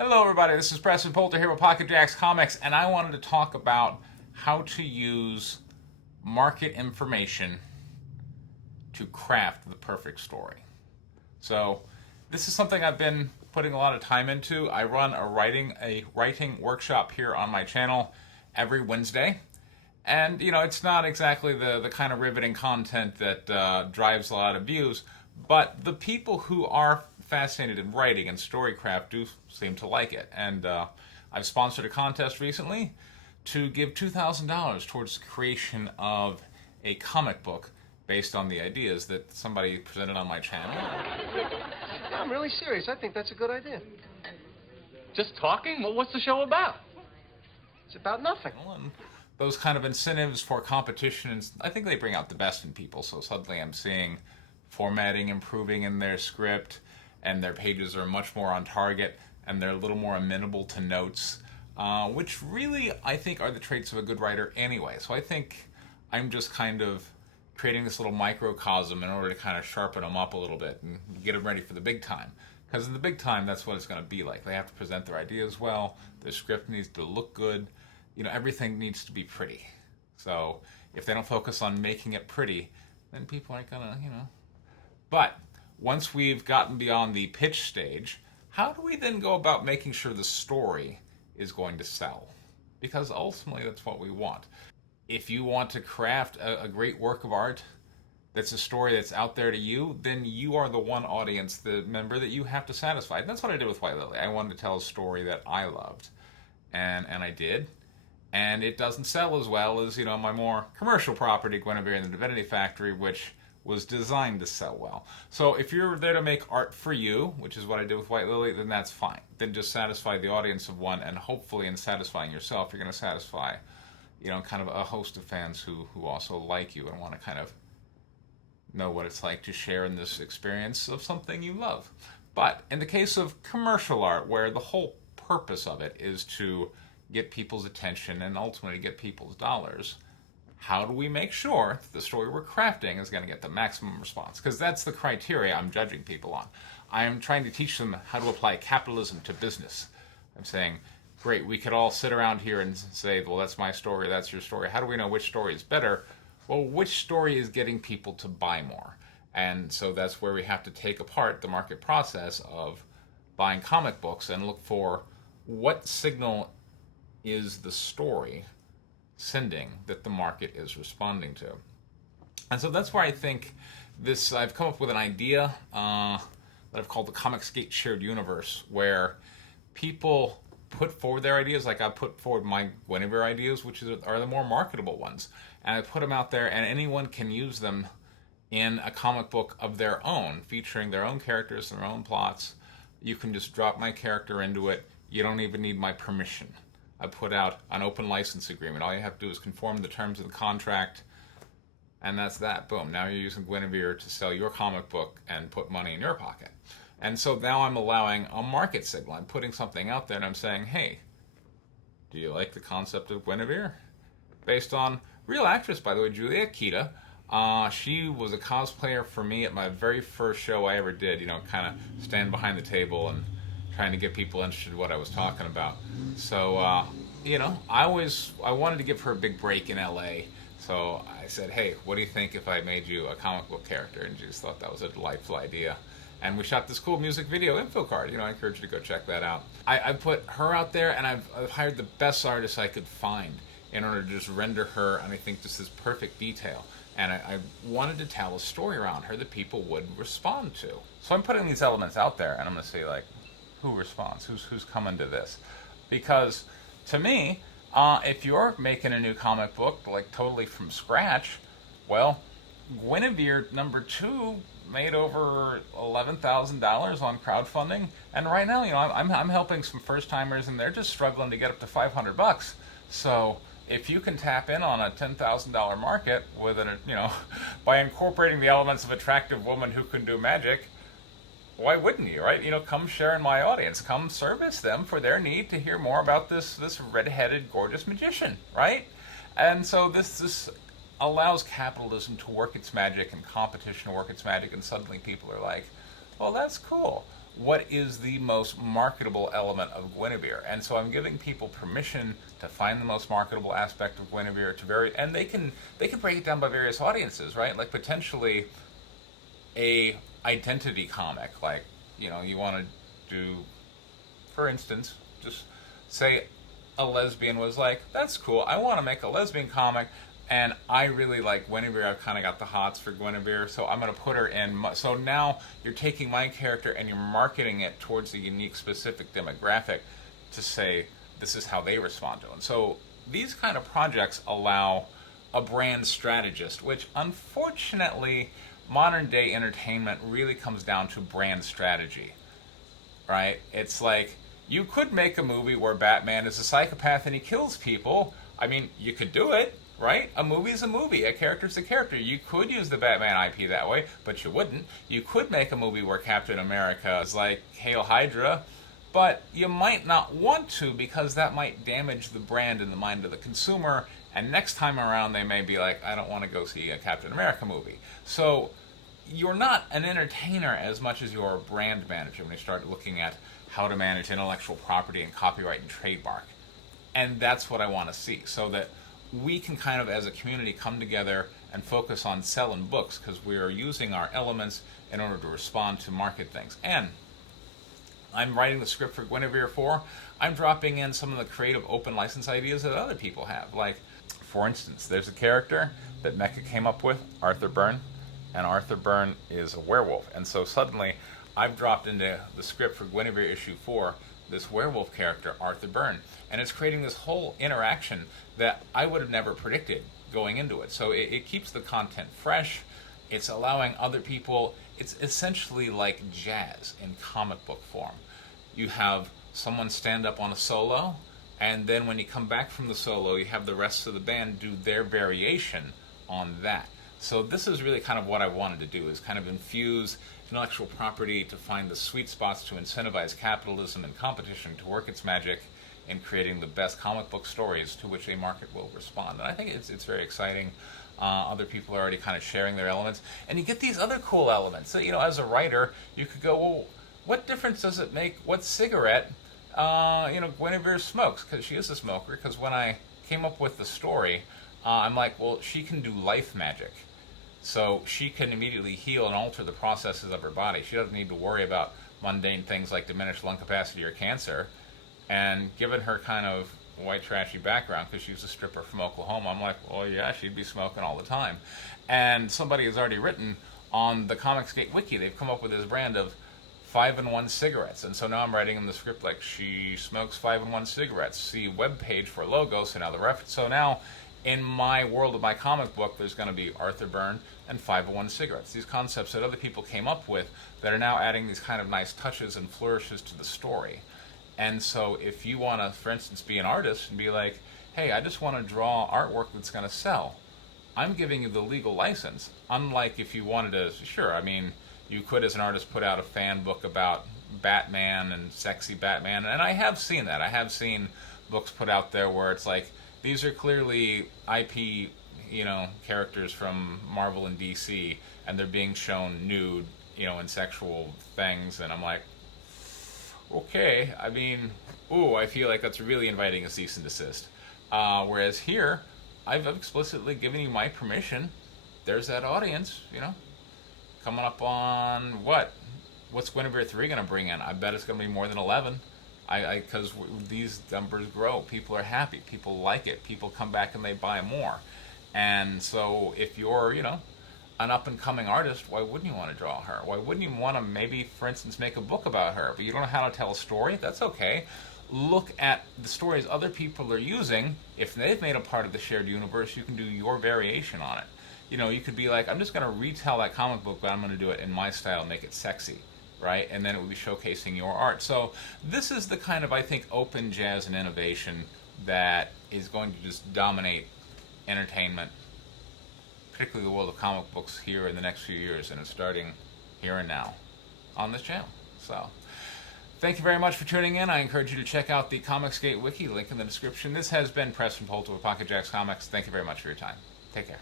Hello, everybody. This is Preston Poulter here with Pocket Jacks Comics, and I wanted to talk about how to use market information to craft the perfect story. So, this is something I've been putting a lot of time into. I run a writing workshop here on my channel every Wednesday, and it's not exactly the kind of riveting content that drives a lot of views, but the people who are fascinated in writing and storycraft do seem to like it. And I've sponsored a contest recently to give $2,000 towards the creation of a comic book based on the ideas that somebody presented on my channel. No, I'm really serious. I think that's a good idea. Just talking? Well, what's the show about? It's about nothing. And those kind of incentives for competition, and I think they bring out the best in people. So suddenly I'm seeing formatting improving in their script, and their pages are much more on target, and they're a little more amenable to notes, which really I think are the traits of a good writer anyway. So I think I'm just kind of creating this little microcosm in order to kind of sharpen them up a little bit and get them ready for the big time. Because in the big time, that's what it's going to be like. They have to present their ideas well, their script needs to look good, everything needs to be pretty. So if they don't focus on making it pretty, then people aren't going to, But once we've gotten beyond the pitch stage, how do we then go about making sure the story is going to sell? Because ultimately that's what we want. If you want to craft a great work of art that's a story that's out there to you, then you are the one audience, the member that you have to satisfy. And that's what I did with White Lily. I wanted to tell a story that I loved. And I did. And it doesn't sell as well as, my more commercial property, Guinevere and the Divinity Factory, which was designed to sell well. So if you're there to make art for you, which is what I did with White Lily, then that's fine. Then just satisfy the audience of one, and hopefully in satisfying yourself, you're going to satisfy, kind of a host of fans who also like you and want to kind of know what it's like to share in this experience of something you love. But in the case of commercial art, where the whole purpose of it is to get people's attention and ultimately get people's dollars, how do we make sure the story we're crafting is going to get the maximum response? Because that's the criteria I'm judging people on. I'm trying to teach them how to apply capitalism to business. I'm saying, great, we could all sit around here and say, well, that's my story, that's your story. How do we know which story is better? Well, which story is getting people to buy more? And so that's where we have to take apart the market process of buying comic books and look for what signal is the story sending that the market is responding to. And so that's where I think I've come up with an idea that I've called the Comicsgate Shared Universe, where people put forward their ideas, like I put forward my Guinevere ideas, which are the more marketable ones, and I put them out there, and anyone can use them in a comic book of their own, featuring their own characters, their own plots. You can just drop my character into it. You don't even need my permission. I put out an open license agreement. All you have to do is conform to the terms of the contract, and that's that. Boom. Now you're using Guinevere to sell your comic book and put money in your pocket. And so now I'm allowing a market signal. I'm putting something out there and I'm saying, hey, do you like the concept of Guinevere? Based on real actress, by the way, Juliet Kita. She was a cosplayer for me at my very first show I ever did, kind of stand behind the table and trying to get people interested in what I was talking about. So, I wanted to give her a big break in LA. So I said, hey, what do you think if I made you a comic book character? And she just thought that was a delightful idea. And we shot this cool music video info card. I encourage you to go check that out. I put her out there, and I've hired the best artist I could find in order to just render her, and I think this is perfect detail. And I wanted to tell a story around her that people would respond to. So I'm putting these elements out there, and I'm going to see, who responds? Who's coming to this? Because to me, if you're making a new comic book, totally from scratch, well, Guinevere #2 made over $11,000 on crowdfunding, and right now, I'm helping some first timers, and they're just struggling to get up to $500. So if you can tap in on a $10,000 market with by incorporating the elements of attractive woman who can do magic, why wouldn't you, right? Come share in my audience. Come service them for their need to hear more about this red-headed, gorgeous magician, right? And so this allows capitalism to work its magic and competition to work its magic, and suddenly people are like, well, that's cool. what is the most marketable element of Guinevere. And so I'm giving people permission to find the most marketable aspect of Guinevere and they can break it down by various audiences, right? Like potentially a identity comic, like, you know, you want to do, for instance, just say a lesbian was like, that's cool, I want to make a lesbian comic, and I really like Guinevere, I've kind of got the hots for Guinevere, so I'm going to put her in. So now you're taking my character and you're marketing it towards a unique, specific demographic to say, this is how they respond to it. And so these kind of projects allow a brand strategist, which unfortunately modern day entertainment really comes down to brand strategy, right? It's like, you could make a movie where Batman is a psychopath and he kills people. I mean, you could do it, right? A movie's a movie, a character's a character. You could use the Batman IP that way, but you wouldn't. You could make a movie where Captain America is like Hail Hydra, but you might not want to, because that might damage the brand in the mind of the consumer, and next time around they may be like, I don't want to go see a Captain America movie. So you're not an entertainer as much as you're a brand manager when you start looking at how to manage intellectual property and copyright and trademark. And that's what I want to see, so that we can kind of, as a community, come together and focus on selling books, because we are using our elements in order to respond to market things. And I'm writing the script for Guinevere 4. I'm dropping in some of the creative open license ideas that other people have. Like, for instance, there's a character that Mecca came up with, Arthur Byrne, and Arthur Byrne is a werewolf. And so suddenly, I've dropped into the script for Guinevere issue 4 this werewolf character, Arthur Byrne, and it's creating this whole interaction that I would have never predicted going into it. So it keeps the content fresh. It's allowing other people. It's essentially like jazz in comic book form. You have someone stand up on a solo, and then when you come back from the solo, you have the rest of the band do their variation on that. So this is really kind of what I wanted to do, is kind of infuse intellectual property to find the sweet spots to incentivize capitalism and competition to work its magic in creating the best comic book stories to which a market will respond. And I think it's very exciting. Other people are already kind of sharing their elements. And you get these other cool elements. So, you know, as a writer, you could go, well, what difference does it make what cigarette, Guinevere smokes? Because she is a smoker. Because when I came up with the story, I'm like, well, she can do life magic. So she can immediately heal and alter the processes of her body. She doesn't need to worry about mundane things like diminished lung capacity or cancer. And given her kind of white trashy background, because she's a stripper from Oklahoma, I'm like, well, yeah, she'd be smoking all the time. And somebody has already written on the Comicsgate Wiki, they've come up with this brand of 5-in-1 cigarettes. And so now I'm writing in the script like, she smokes 5-in-1 cigarettes. See webpage for logo, so now the reference. So now in my world of my comic book, there's going to be Arthur Byrne and 5-in-1 cigarettes. These concepts that other people came up with that are now adding these kind of nice touches and flourishes to the story. And so if you want to, for instance, be an artist and be like, hey, I just want to draw artwork that's going to sell, I'm giving you the legal license. Unlike if you wanted to, sure, I mean, you could as an artist put out a fan book about Batman and sexy Batman. And I have seen that. I have seen books put out there where it's like, these are clearly IP, characters from Marvel and DC, and they're being shown nude, in sexual things, and I'm like, okay, I mean, I feel like that's really inviting a cease and desist. Whereas here, I've explicitly given you my permission. There's that audience, coming up on what's Guinevere 3 going to bring in? I bet it's going to be more than 11. Because these numbers grow. People are happy. People like it. People come back and they buy more. And so if you're, an up-and-coming artist, why wouldn't you want to draw her? Why wouldn't you want to maybe, for instance, make a book about her? But you don't know how to tell a story? That's okay. Look at the stories other people are using. If they've made a part of the shared universe, you can do your variation on it. You could be like, I'm just going to retell that comic book, but I'm going to do it in my style, make it sexy. Right? And then it would be showcasing your art. So this is the kind of, I think, open jazz and innovation that is going to just dominate entertainment, particularly the world of comic books here in the next few years, and it's starting here and now on this channel. So thank you very much for tuning in. I encourage you to check out the Comicsgate Wiki, link in the description. This has been Preston Polter with Pocket Jacks Comics. Thank you very much for your time. Take care.